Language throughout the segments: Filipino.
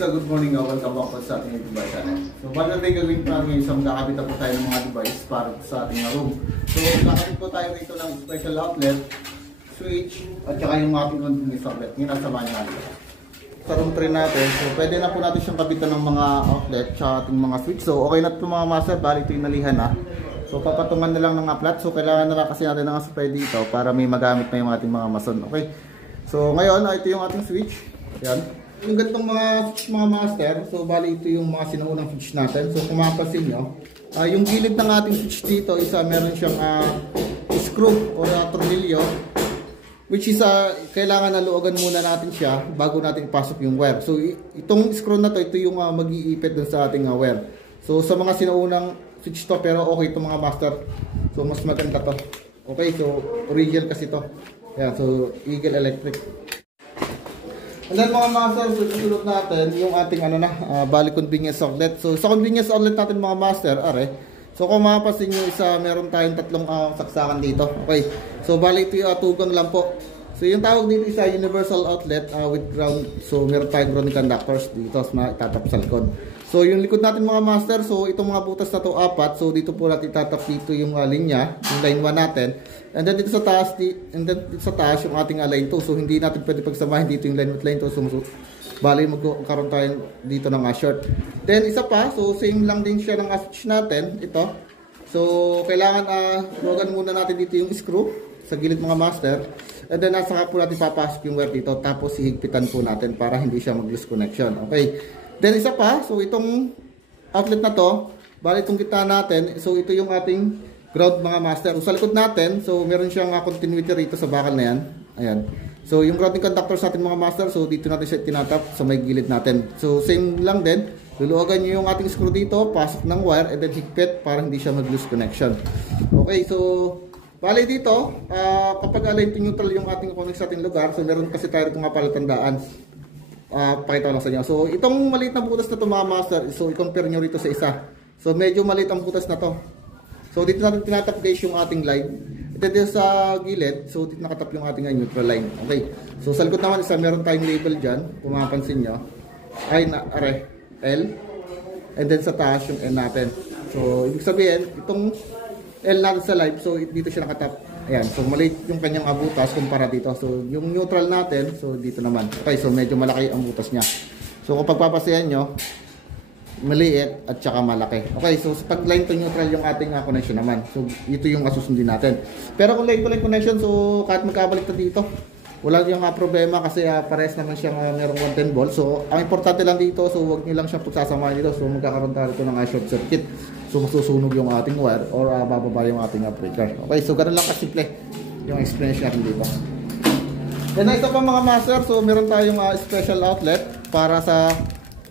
so good morning nga. Welcome back po sa ating YouTube channel. So, bago natin gagawin pa ngayon, so magkakabit na po tayo ng mga device para sa ating room. So, magkakabit po tayo rito ng special outlet, switch, at saka yung ating continuous outlet. Ngayon, nasa bahay natin. Sa room 3 natin, so pwede na po natin siyang kabitan ng mga outlet, tsaka ating mga switch. So, okay na ito mga master, bali ito yung nalihan na. So, papatungan na lang ng flat. So, kailangan na lang kasi natin ng supply dito para may magamit na yung ating mga mason. Okay? So, ngayon, ito yung ating switch. Yan. Yung ganitong mga switch mga master, so bali ito yung mga sinaunang switch natin. So kung mapapansin nyo, yung gilid ng ating switch dito isa meron siyang screw o tornilyo, which is kailangan na luogan muna natin siya bago natin ipasok yung wire. So itong screw na to, ito yung mag-iipit dun sa ating wire. So sa mga sinaunang switch to, pero okay ito mga master. So mas maganda to. Okay, so original kasi to. Yan, so Eagle Electric. And then mga master, so susunod natin yung ating bali convenience outlet. So sa convenience outlet natin mga master, so kung mapapansin nyo isa, meron tayong tatlong saksakan dito. Okay, so bali ito yung tugang lang po. So yung tawag dito isa universal outlet with ground. So meron tayong grounding conductors dito na itatap sa likod. So yung likod natin mga master, so itong mga butas na to apat. So dito po natin itatap dito yung linya, yung line 1 natin. And then dito sa taas, yung ating line 2. So hindi natin pwede pagsamahin dito yung line with line 2. So bali magkaroon tayo dito ng short. Then isa pa, so same lang din siya ng switch natin, ito. So kailangan luwagan muna natin dito yung screw sa gilid mga master. And then saka po natin papasok yung wire dito. Tapos hihigpitan po natin para hindi siya mag-loose connection. Okay. Then isa pa, so itong outlet na to, bali itong gitna natin, so ito yung ating ground mga master. So sa likod natin, so meron siyang continuity rito sa bakal na yan. Ayan. So yung grounding conductors natin mga master, so dito natin siya tinatap sa may gilid natin. So same lang din, luluwagan nyo yung ating screw dito, pasok ng wire, and then higpit para hindi siya mag-loose connection. Okay, so bali dito, kapag aligned to neutral yung ating connect sa ating lugar, so meron kasi tayo itong palatandaan. Pakita lang sa inyo. So itong maliit na butas na ito mga master, so i-compare nyo rito sa isa. So medyo maliit ang butas na to. So dito natin tinatap guys yung ating line. Ito dito sa gilid, so dito nakatap yung ating neutral line. Okay. So sa likod naman isa, meron tayong label dyan, kung mapapansin nyo. Ay na, L. And then sa taas yung N natin. So ibig sabihin, itong L natin sa live, so dito siya nakatap. Ayan, so maliit yung kanyang butas kumpara dito. So yung neutral natin, so dito naman. Okay, so medyo malaki ang butas niya. So kung pagpapasihan nyo, maliit at saka malaki. Okay, so pag line to neutral yung ating connection naman. So ito yung susundin natin. Pero kung line to line connection, so kahit magkabalik na dito, wala yung problema kasi pares naman siyang merong 110 volts. So ang importante lang dito, so huwag niyo lang siyang pagsasamahin dito. So magkakaroon tayo ito ng short circuit. So masusunog yung ating wire or bababa yung ating breaker. Okay, so ganoon lang kasimple yung explanation natin dito. Then ito pa mga master, so meron tayong special outlet para sa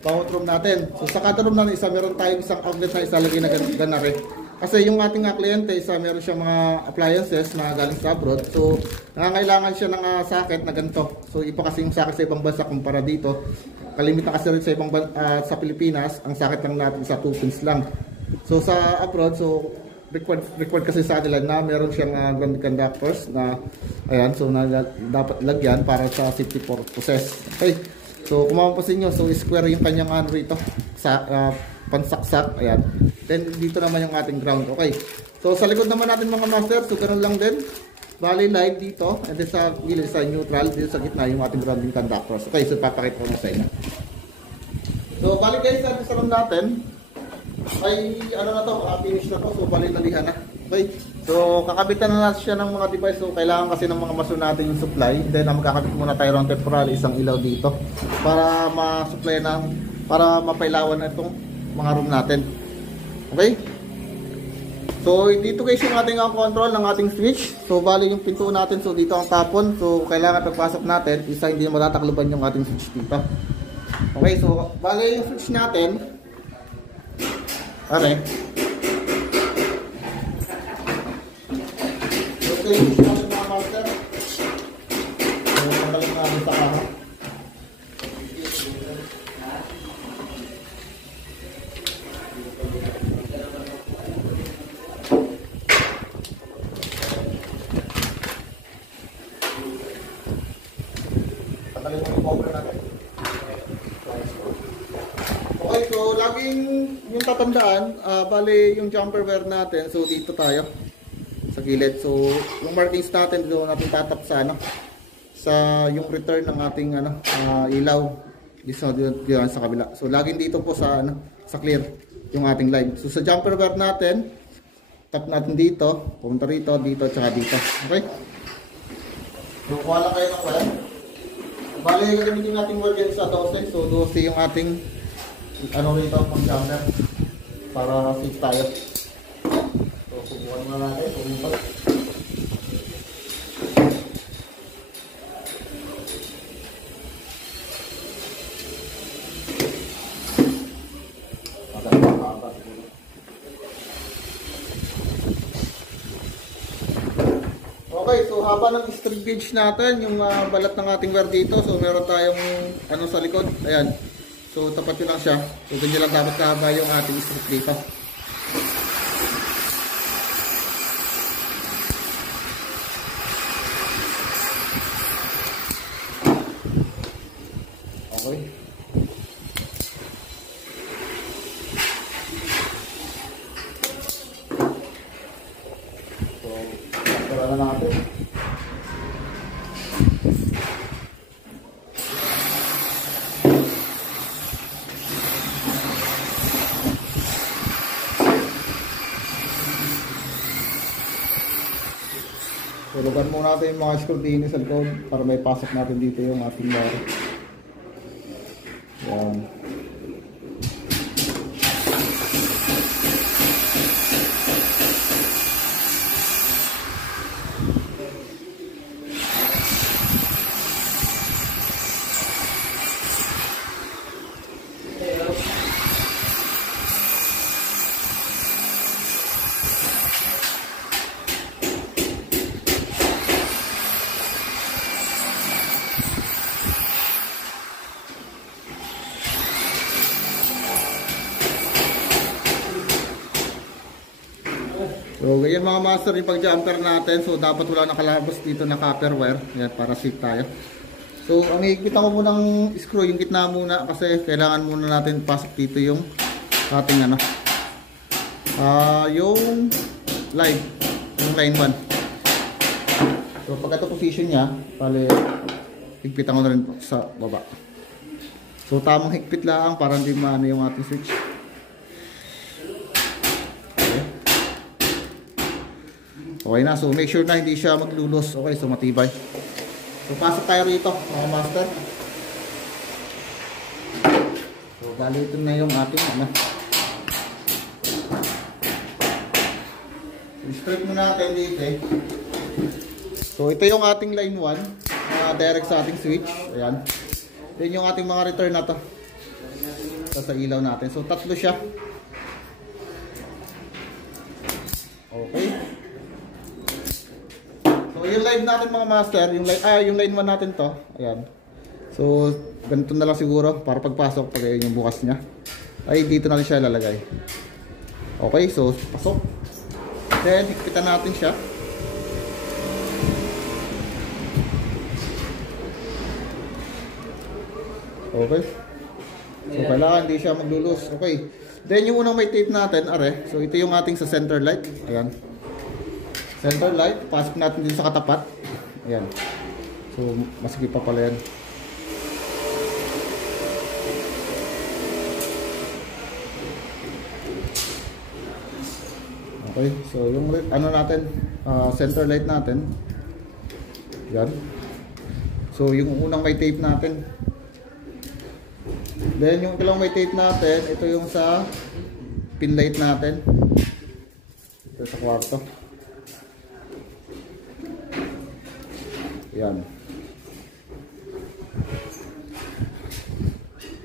bawat room natin. So sa kada room natin isa, meron tayong isang outlet na isalagay na ganare. Kasi yung ating kliyente, isa meron siyang mga appliances na galing sa abroad. So nangangailangan siya ng socket na ganito. So iba kasi yung socket sa ibang bansa kumpara dito. Kalimitan kasi rin sa ibang sa Pilipinas, ang socket lang natin sa 2 pins lang. So sa abroad, so required kasi sa kanila na meron siyang grounding conductors na ayan, so na dapat lagyan para sa safety purposes. Okay. So kung mapapansin nyo, so square yung kanyang rito sa pansaksak, ayan. Then dito naman yung ating ground. Okay. So sa likod naman natin mga master, so ganoon lang din. Bali live dito, and then sa gilid sa neutral, dito sa gitna yung ating grounding conductors. Okay, so papakita ko na sa inyo. So bali guys, sa room natin ay na to, finish na to. So bali nalihan na. Okay. So kakabitan na natin siya ng mga device. So kailangan kasi ng mga mason natin yung supply. Then magkakabit muna tayo ng temporary isang ilaw dito para ma-supply na, para mapailawan na itong mga room natin. Okay? So dito guys yung ating control ng ating switch. So bali yung pinto natin, so dito ang tapon. So kailangan pagpasok natin, isa hindi matatakluban yung ating switch dito. Okay, so bali yung switch natin. Okay. Okay, switch natin mga master. So magaling natin sa kaha. Tagalin mo yung cover natin. so laging yung tatandaan, bali yung jumper wire natin, so dito tayo sa gilid. So yung markings natin, doon natin tatap sa ano, sa yung return ng ating ano, ilaw. Dito sa kabila. So laging dito po sa ano, sa clear yung ating line. So sa jumper wire natin, tap natin dito, pumunta rito, dito, tsaka dito. Okay? So kuha lang kayo ng wire. Bali, gagamitin natin wire yan sa 12. So 12 yung ating ano rito, pang jumper. Para safe tayo. So subukan na natin. Pumunta. Okay, so haba ng strip gauge natin, yung balat ng ating wire dito. So meron tayong ano sa likod, ayan. So tapat yun lang siya. So ganyan lang dapat kahaba yung ating strip dito. Okay. Na natin. Tulugan muna natin yung mga screw din sa likod para may pasok natin dito yung ating wire. Yan. So ganyan mga master yung pag-jumper natin. So dapat wala nakalabas dito na copper wire. Yan, para safe tayo. So ang higpitan ko munang screw yung gitna muna kasi kailangan muna natin pasok dito yung ating ano, yung line 1. So pag ito position nya, pali higpitan ko na rin sa baba. So tamang higpit lang para hindi maano yung ating switch. Okay na, so make sure na hindi siya maglulos. Okay, so matibay. So pasok tayo rito mga master. So bali ito na yung ating ano. Strip muna natin dito eh. So ito yung ating line 1 direct sa ating switch. Ayan. Yan yung ating mga return na to sa ilaw natin. So tatlo siya. Okay. So yung line natin mga master, yung line 1 natin to, ayan. So ganito na lang siguro para pagpasok pag yung bukas niya. Ay dito natin siya ilalagay. Okay, so pasok. Then higpitan natin siya. Okay. So kailangan hindi siya maglulus. Okay. Then yung unang may tape natin, are. So ito yung ating sa center light. Ayan. Center light, pasok natin din sa katapat. Ayan. So, maski pa pala yan. Okay, so yung ano natin, center light natin. Ayan. So, yung unang may tape natin. Then, yung ikalawang may tape natin, ito yung sa pin light natin. Ito sa kwarto. Yan.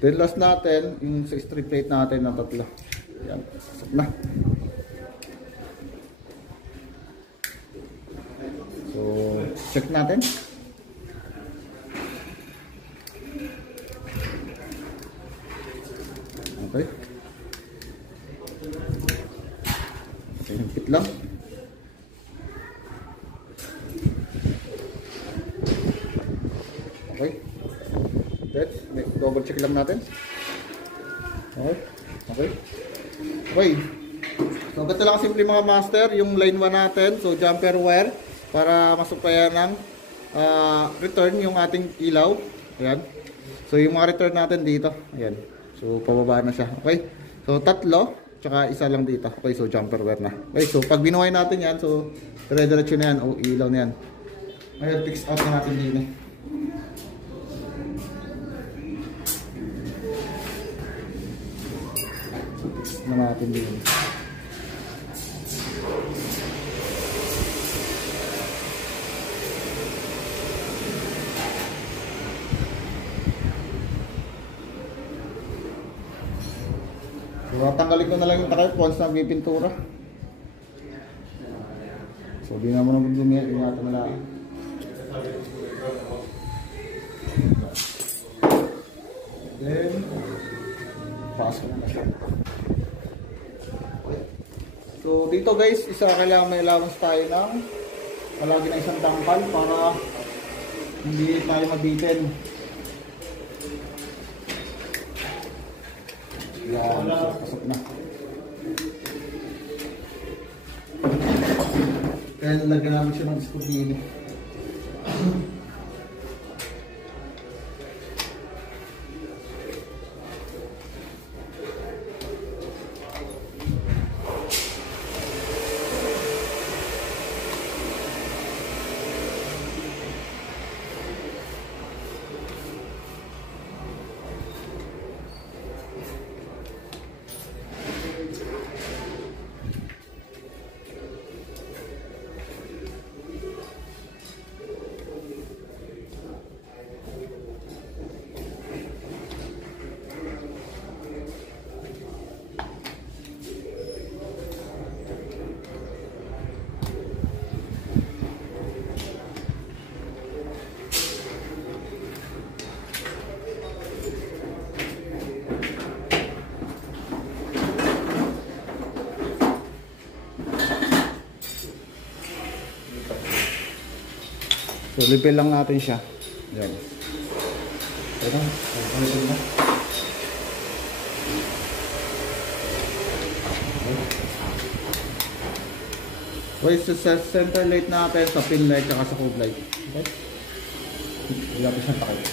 Then last natin, yung sa strip plate natin ng tatlo. Yan. Pasok na. So, check natin. Okay. Okay, higpit lang. Okay. Then, double check lang natin. Okay. Okay? Okay. So, ganito lang simple mga master, yung line 1 natin. So, jumper wire para masuplayan ng return yung ating ilaw. Ayan. So, yung mga return natin dito. Ayan. So, pababa na siya. Okay? So, tatlo. Tsaka isa lang dito. Okay, so jumper wire na. Okay, so pag binuhay natin yan, so dire-diretso na yan. O, ilaw na yan. Ngayon, fix out na natin din eh. Fix na natin din. So, tanggalin ko na lang yung takip once na may pintura. So, di naman ang bundungi. Ingatan na lang. Then, pasok na siya. So, dito guys, isa kailangan may allowance tayo ng palagi na isang tangkal para hindi tayo mabitin. Yan, pasok na. Kaya nalagyan namin siya ng screwdriver. So, refill lang natin siya. Yan. Ito. Ito na. Okay, so sa center light natin, sa pin light, at sa code light. Okay? Ilapis na takip.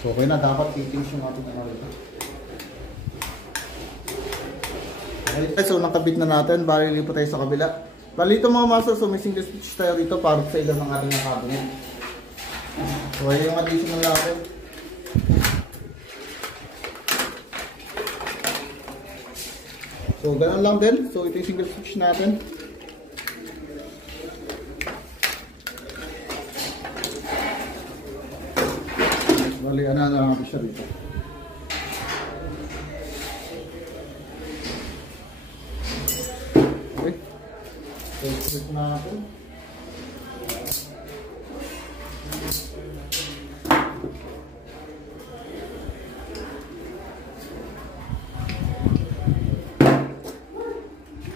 So, okay na. Dapat fittings yung ating narito. Okay, so nakabit na natin. Bali lipo tayo sa kabila. Bali ito mga master, so may single switch tayo rito para sa ilan ng ating cabinet. So ayun yung additional natin. So ganun lang din. So ito yung single switch natin. Bali ano na lang siya dito. So, click natin.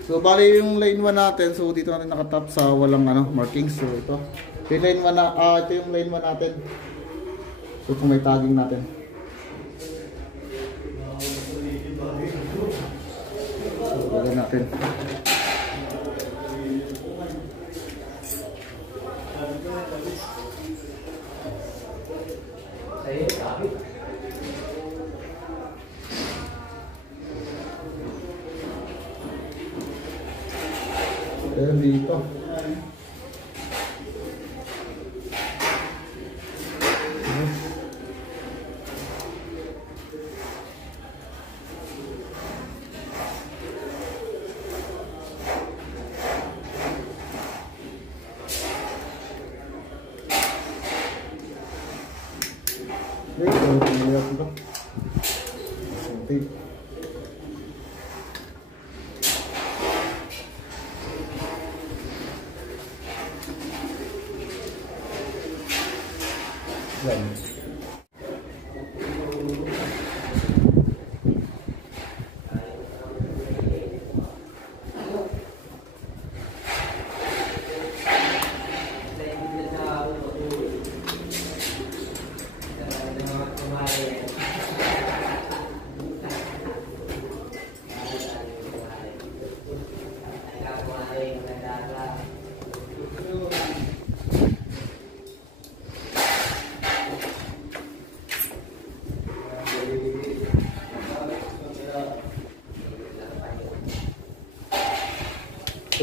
So, bali yung line 1 natin. So, dito natin nakatap sa walang marking. So, ito. Yung line 1 na, ito yung line 1 natin. So, kung may tagging natin. So, bali natin. Ayan dito.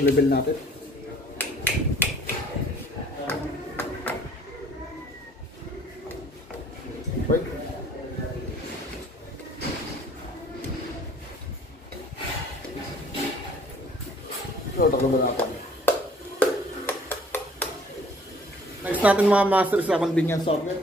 level natin. Okay. So, taklo ba natin? Next natin mga master sa convenience software.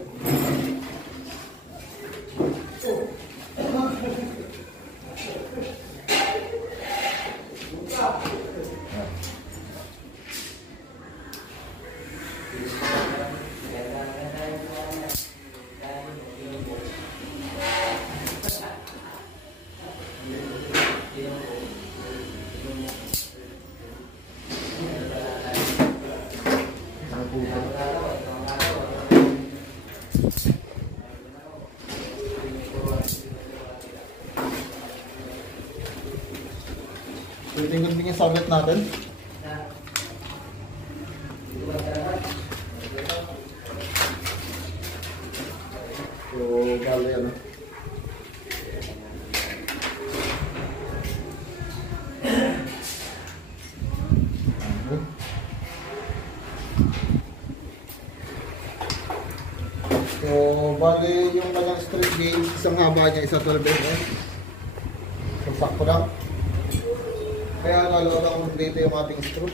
So, ito yung convenience software natin. So, bali ano. So, bali yung kanyang straight gauge, isang haba niya, isa 12 mm. So, sakto lang. Kaya nalood ako dito yung ating screw.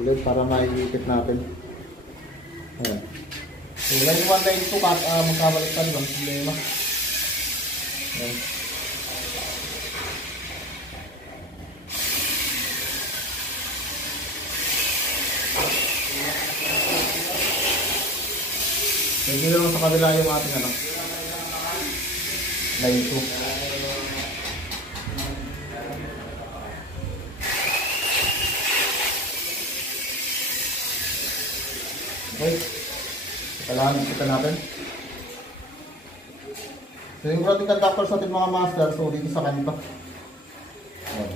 Ulit para maiikit natin. Ayan. So, line 1, line 2, magkabaliktad lang. Problema. Ayan. Hindi naman sa kabila yung ating ano. Line 2. Okay. Kailangan kita natin. So yung ating conductor sa ating mga master, so dito sa kanto. Ayan.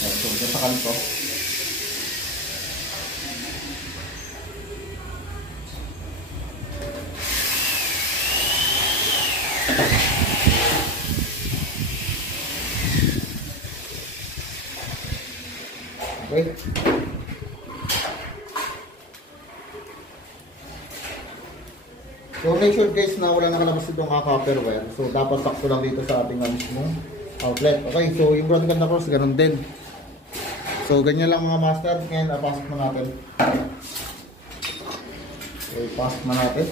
Ayan, so dito sa kanto. Okay. So make sure guys na wala nakalabas itong copper wire. So dapat sakto lang dito sa ating mismong outlet. Okay, so yung broadcast na cross, ganun din. So ganyan lang mga master. Ngayon, pasok na natin. Okay, pasok na natin.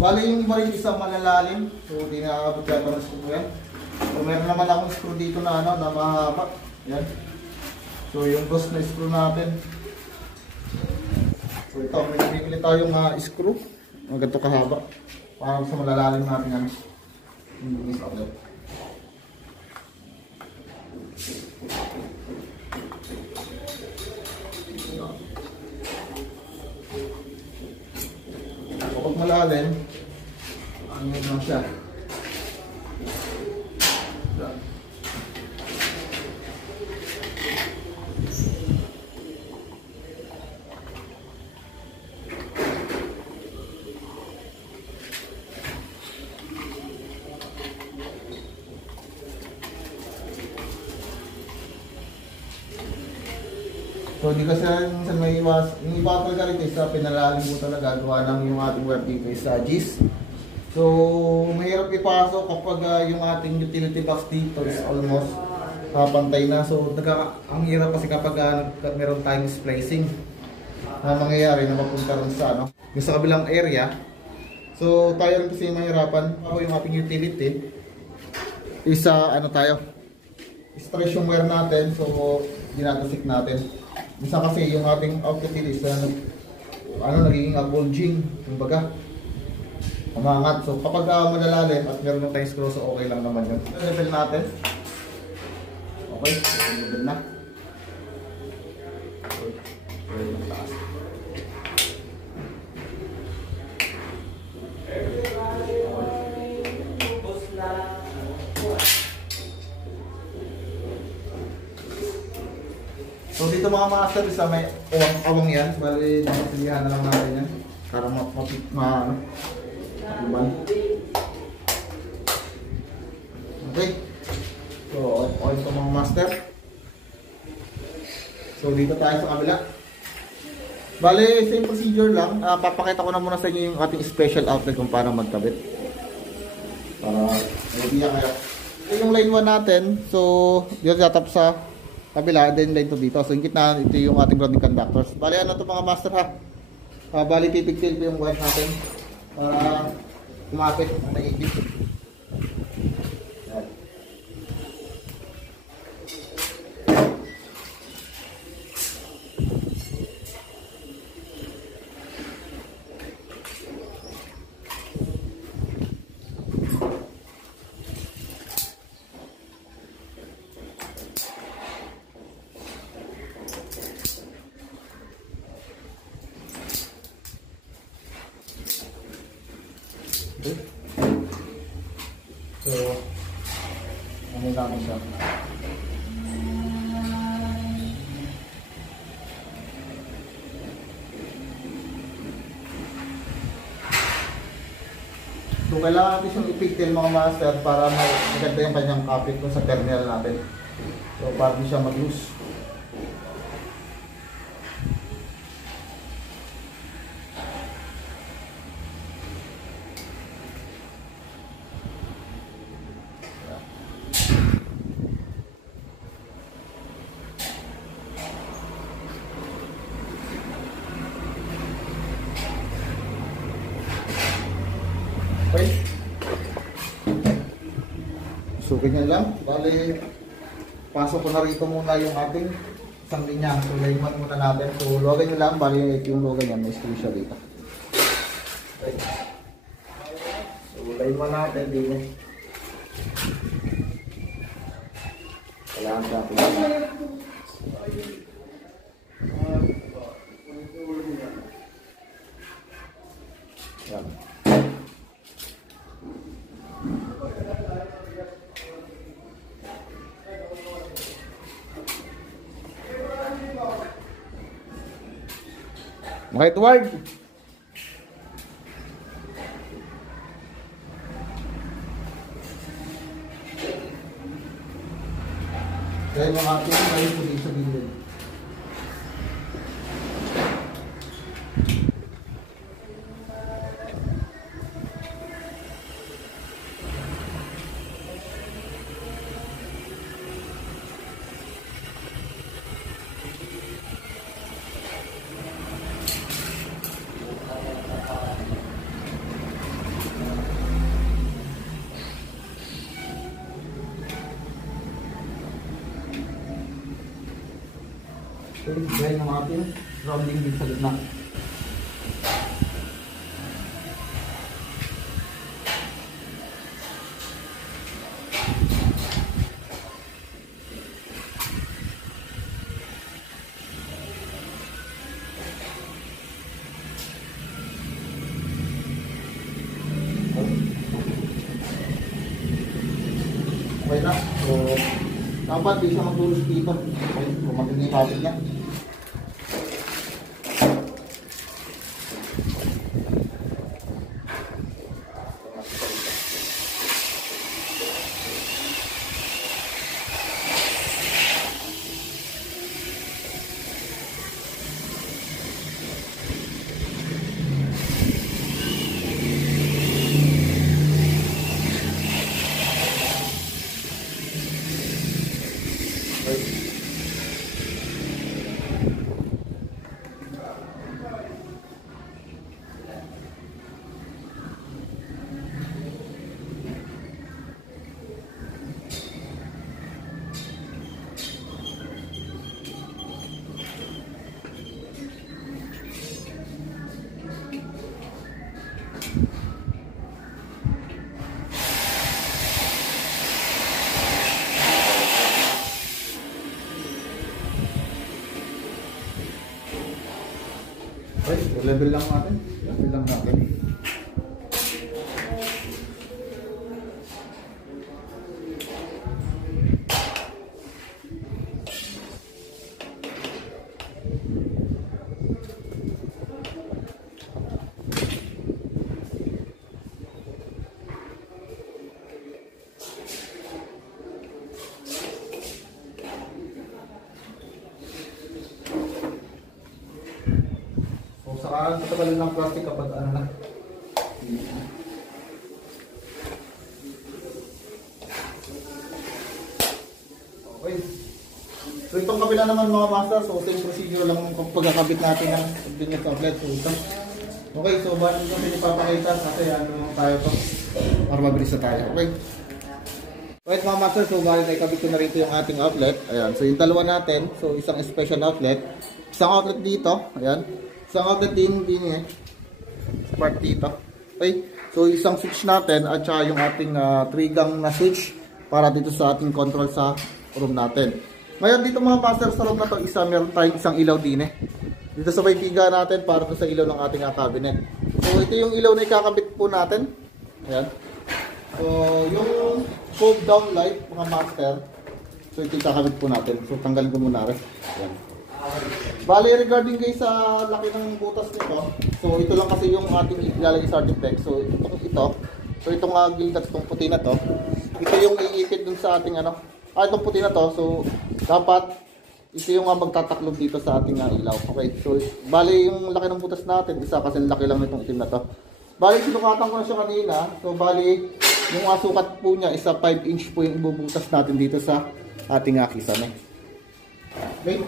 Bali yung iba rin isang malalalim. So di nakakabot yata ng screw yan. So meron naman akong screw dito na ano, na mahaba. Yan. So yung dos na screw natin. So ito, may bibili tayong screw. Ang ganito kahaba. Para sa malalalim natin ano. Yung outlet. Kapag malalim, ano lang siya. So di kasi minsan may iwas, yung iba talaga rin sa pinalalim mo talaga, gawa ng yung ating wire dito sa GIS. So mahirap ipasok kapag yung ating utility box dito is almost pantay na. So ang hirap kasi kapag meron tayong splicing na mangyayari na mapunta rin sa ano, yung sa kabilang area. So tayo rin kasi mahirapan ako yung ating utility isa ano tayo, stretch yung wire natin, so dinatasik natin. Minsan kasi yung ating outlet is nagiging bulging, kumbaga umangat. So kapag malalalim at meron tayong screw, so okay lang naman yun. Level natin. Okay, level na. Okay, taas. So dito mga master, isa may awang yan. Bali, nakasilihan na lang natin yan. Para mapit. Okay. So, okay ito mga master. So, dito tayo sa kabila. Bale, same procedure lang. Papakita ko na muna sa inyo yung ating special outlet kung paano magkabit. Para idea kayo. Ito yung line 1 natin. So, dito tatap sa kabila. Then line 2 dito. So, yung gitna, ito yung ating grounding conductors. Bale, ano ito mga master ha? Bale, pipigtil po yung wire natin. Para kumapit ang naigit. So, ano namin siya? So, kailangan natin siyang ipigtil mga master para maganda yung kanyang kapit sa terminal natin. So, para di siya mag-loose. Okay. So, ganyan lang. Bale, pasok ko na rito muna yung ating isang linya. So, line 1 muna natin. So, logan nyo lang. Bale, yung logan yan. May screw siya dito. Okay. So, line 1 natin din. Kailangan natin. Yan. Okay, Edward. Dahil mga ating kayo po dito sa gilid. Dahil ng ating rounding din sa gitna. Okay na. So, dapat di siya magtulos dito. Okay, kumating yung kapit niya. Okay, level lang natin. Level lang natin. Parang tatagalin ng plastic kapag ano na. Okay. So itong kabila naman mga master, so same procedure lang kung pagkakabit natin ng convenience outlet. So ito. Okay, so bago ko pinipapakita kasi ano tayo to para mabilis na tayo. Okay. Right mga master, so bali naikabit ko na rito yung ating outlet. Ayan, so yung dalawa natin, so isang special outlet. Isang outlet dito, ayan. Isang outlet din eh. Part dito. Okay, so isang switch natin at saka yung ating 3-gang na switch para dito sa ating control sa room natin. Ngayon dito mga master, sa room na to, meron tayong isang ilaw din eh. Dito sa may tiga natin para sa ilaw ng ating cabinet. So ito yung ilaw na ikakabit po natin. Ayan. So yung fold down light mga master, so ito ikakabit po natin. So tanggalin ko muna rin. Ayan. Bali regarding guys sa laki ng butas nito, so ito lang kasi yung ating ilalagay sa duplex. So so itong gilid at itong puti na to, ito yung iipit dun sa ating itong puti na to, so dapat ito yung magtataklob dito sa ating ilaw. Okay, so bali yung laki ng butas natin, isa kasi laki lang nitong itim na to. Bali sinukatan ko na siya kanina, so bali yung sukat po niya, isa 5 inch po yung ibubutas natin dito sa ating kisame. Okay.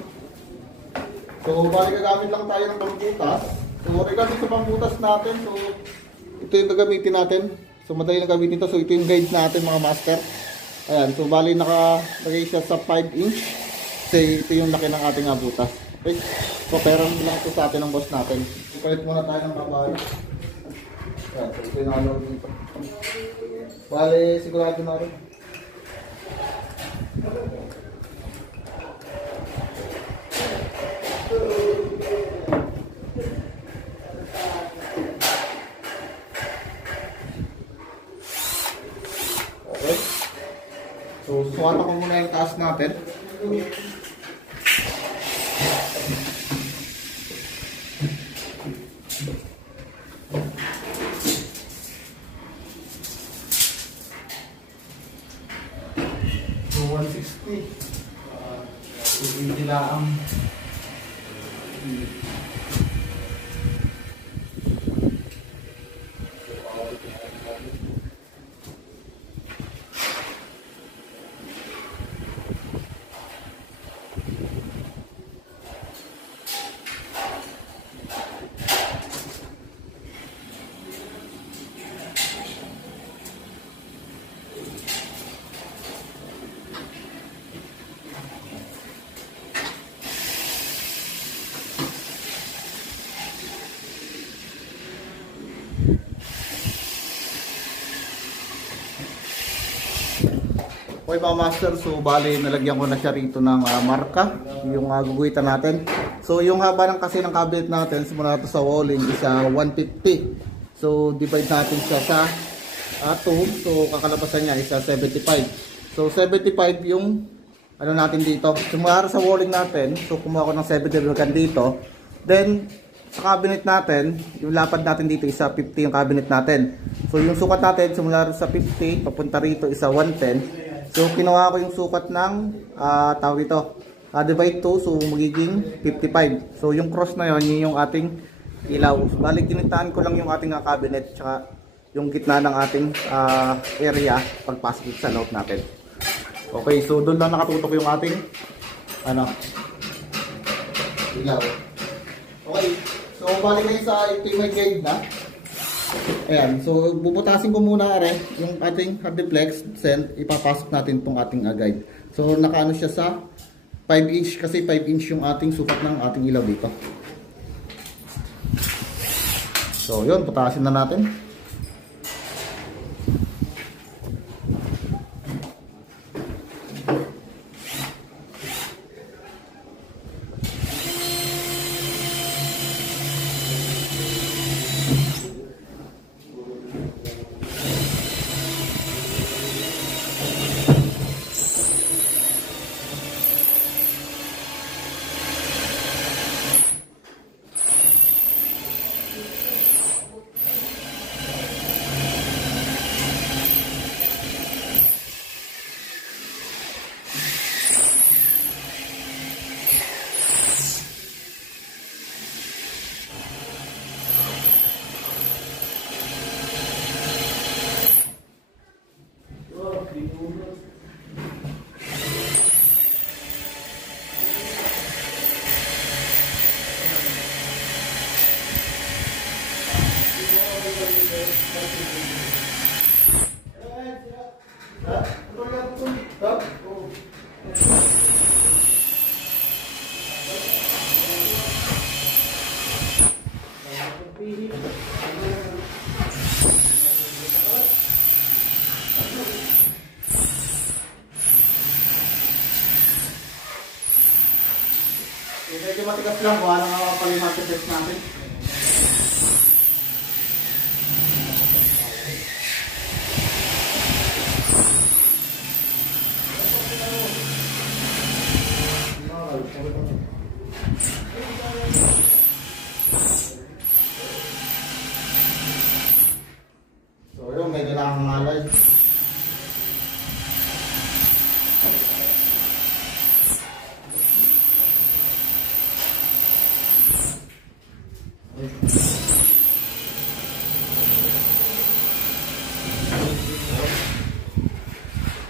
So, bali gagamit lang tayo ng pangbutas. So, regarding sa pangbutas natin, so ito yung gagamitin natin. So, madali na gamitin ito. So, ito yung guide natin mga master. Ayan, so bali nakalagay siya sa 5 inch. Kasi ito yung laki ng ating butas. Okay? So, pero lang ito sa atin ng boss natin. Ipalit muna tayo ng babae. Ayan, so ito yung nakaload dito. Bali, sigurado na rin. Okay. So, suwatan ko muna yung taas natin. So, 160. Hindi lang. Okay mga master, so bali nalagyan ko na siya rito ng marka, yung guguhitan natin. So yung haba ng kasi ng cabinet natin, simula ito sa walling is 150. So divide natin siya sa 2, so kakalabasan niya is 75. So 75 yung ano natin dito. Simula sa walling natin, so kumuha ko ng 75 dito. Then sa cabinet natin, yung lapad natin dito is 50 yung cabinet natin. So yung sukat natin simula sa 50 papunta rito is 110. So kinuha ko yung sukat ng tawag ito, divide 2, so magiging 55. So yung cross na yon, yun yung ating ilaw. Balik ginitaan ko lang yung ating cabinet tsaka yung gitna ng ating area pagpasok sa loob natin. Okay, so doon lang nakatutok yung ating ilaw. Okay, so balik na sa ito yung may guide na. Ayan, so bubutasin ko muna yung ating hardiplex, then ipapasok natin itong ating guide. So nakaano siya sa 5 inch kasi 5 inch yung ating sukat ng ating ilaw dito. So yun, putasin na natin. Medyo matigas lang kung anong palimat sa test natin. So yun, medyo nakakangalay.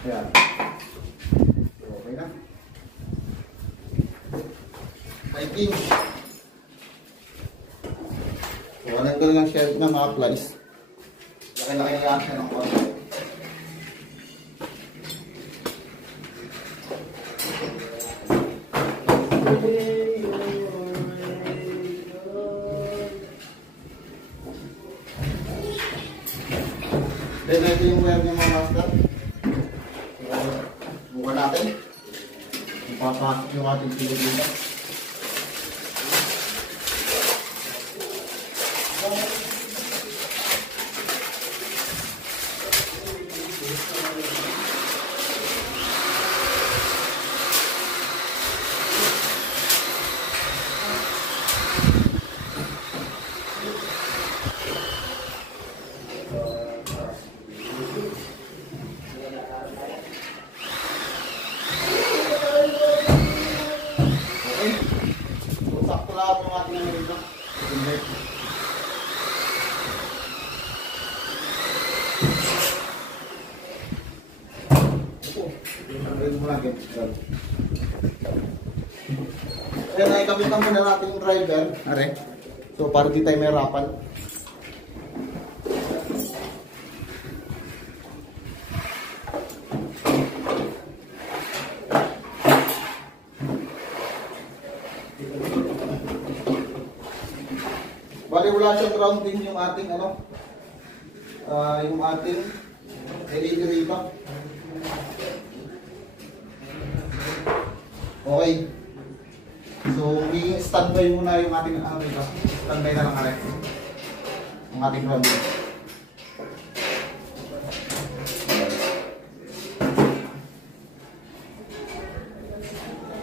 Ayan. So, okay na. Piping. So, anong lang siya na mga plies. Laki-laki na yan siya ng konti. Then, ito yung wire ng mga master. Bukan natin. Ipapasok yung ating pilot dito. Sakto lang yung ating ano dito. Ayan, nakikamitan muna natin yung driver. Are. So, para di tayo may harapan. Bali, wala siyang grounding yung ating ano, yung ating LED rito. Okay. So, i-standby muna yung ating ano rito. Standby na lang kare. Yung ating grounding.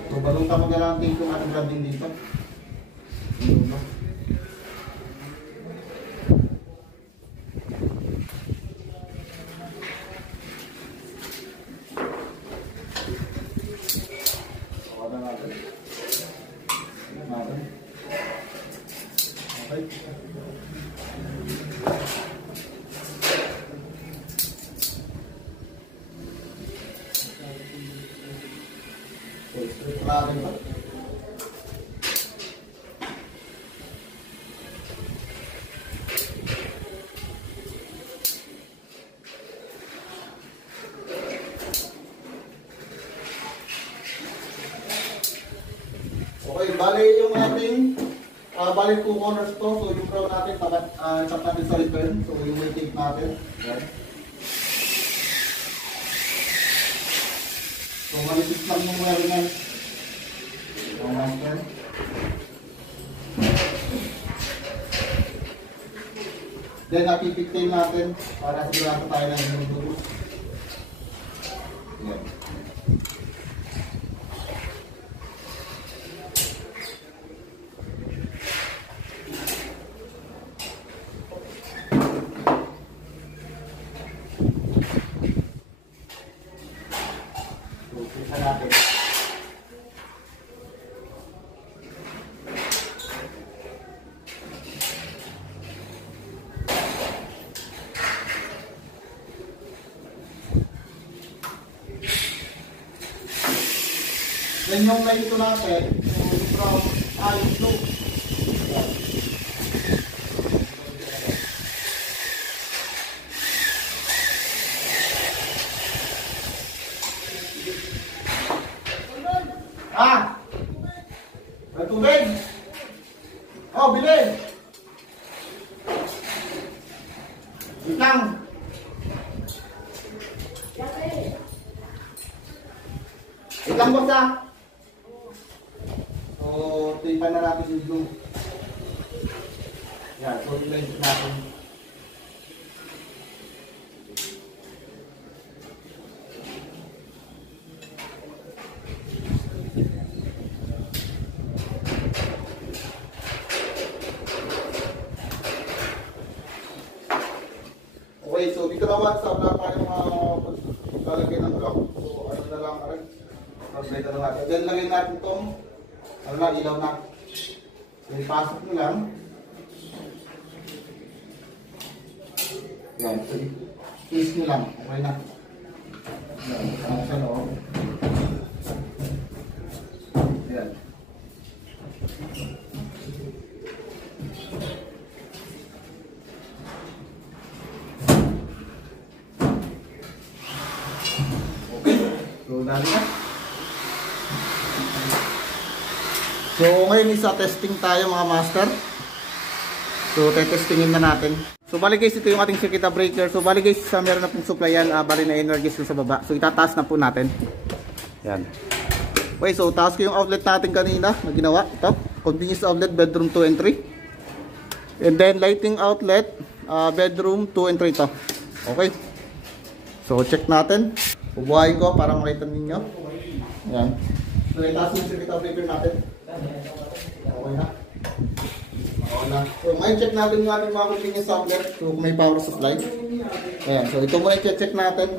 So, balunta mo na lang yung ating grounding dito. Okay. Okay, bali yung ating bali 2 corners to. So yung crown natin tap natin sa return. So yung may tape natin. Yan. So malipit lang yung wiring yan. Yung master. Then napipigtain natin para sigurado tayo ng minutos. Yan. Natin. Then yung light ito natin, yung brown, yung blue. May tubig! Oh, bilhin! Wait lang! Wait lang, boss ah! So, tipan na natin yung blue. Yan, so i-blend natin. Okay, so dito naman sa wala tayong lalagay ng block. So, ano na lang, translate na natin. Then, lagay natin itong ano lang, ilaw na. So, ipasok nyo lang. Yan, so, twist nyo lang. Okay na. Yan, ano sa loob. Yan. So, dali na. So, ngayon isa testing tayo mga master. So, testingin na natin. So, bali guys, ito yung ating circuit breaker. So, bali guys, meron na pong supply yan. Bali na energies sa baba. So, itataas na po natin. Yan. Okay, so, taas ko yung outlet natin kanina na ginawa. Ito, continuous outlet, bedroom 2 and 3. And then, lighting outlet, bedroom 2 and 3 ito. Okay. So, check natin. Bubuhayin ko para makita ninyo. Yan. So, itaas yung circuit breaker natin. Okay na. Okay na. So, ngayon check natin yung ating mga continuous outlet. So, kung may power supply. Ayan. So, ito muna i-check natin.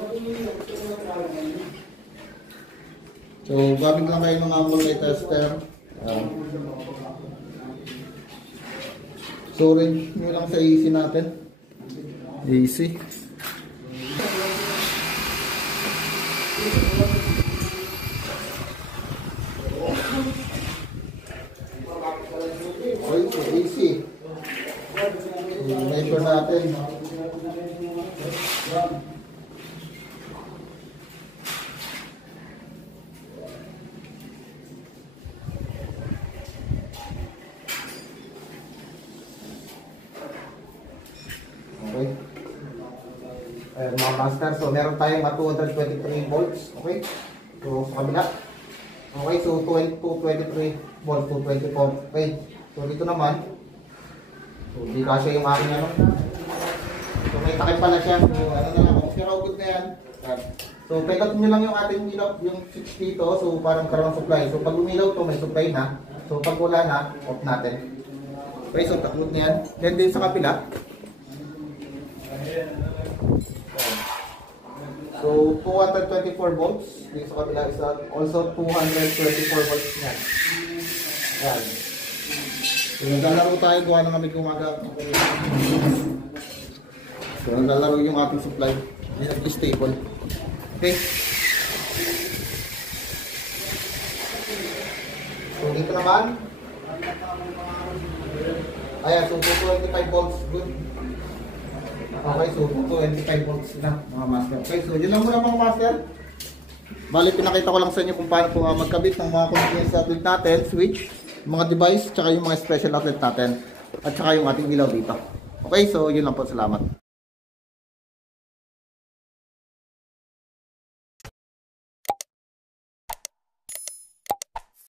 So, gamit lang kayo ng multi tester. Ayan. So, range nyo lang sa AC natin. AC. Okay, so AC. I-measure natin. Okay. Ayan mga master, so meron tayong 223 volts. Okay. So sa kabila. Okay, so 23 volts to 24. Okay. So dito naman, so di kasi yung aking ano. So may takip pala siya. So ano na lang, okay raw good na yan. So pekat nyo lang yung ating ilaw, yung switch dito. So parang karoon supply. So pag umilaw to may supply na. So pag wala na, off natin. Okay, so taklog na yan. Then din sa kapila. So 224 volts. Dito sa kabila is also 224 volts na. Yan. So naglalaro tayo kung ano kami gumaga. So naglalaro yung ating supply. Yan nag-stable. Okay. So dito naman. Ayan, so 225 volts. Good. Okay, so 225 volts na mga master. Okay, so yun lang muna mga master. Bali, pinakita ko lang sa inyo kung paano po magkabit ng mga continuous outlet natin, switch, mga device, tsaka yung mga special outlet natin, at tsaka yung ating ilaw dito. Okay, so yun lang po, salamat.